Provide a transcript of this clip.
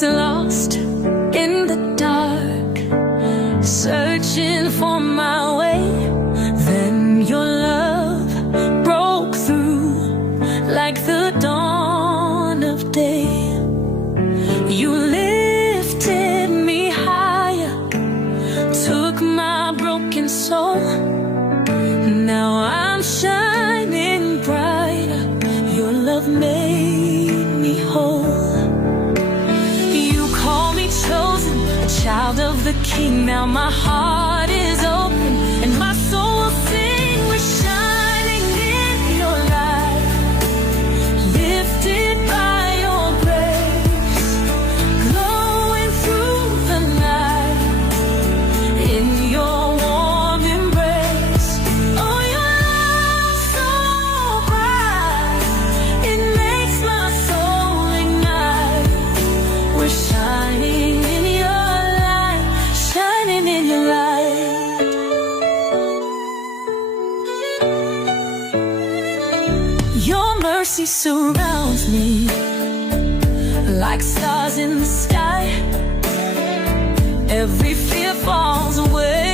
was lost in the dark, searching for my way. Then your love broke through like the dawn of day. You lifted me higher, took my broken soul. Now I'm shining brighter. Your love made me whole. You call me chosen, a child of the King. Now my heart is open and my soul will sing. We're shining in your light, lifted by your grace, glowing through the night in your warm embrace. Oh, your love so bright, it makes my soul ignite. We're shining in your light, shining in your light. Your mercy surrounds me like stars in the sky. Every fear falls away.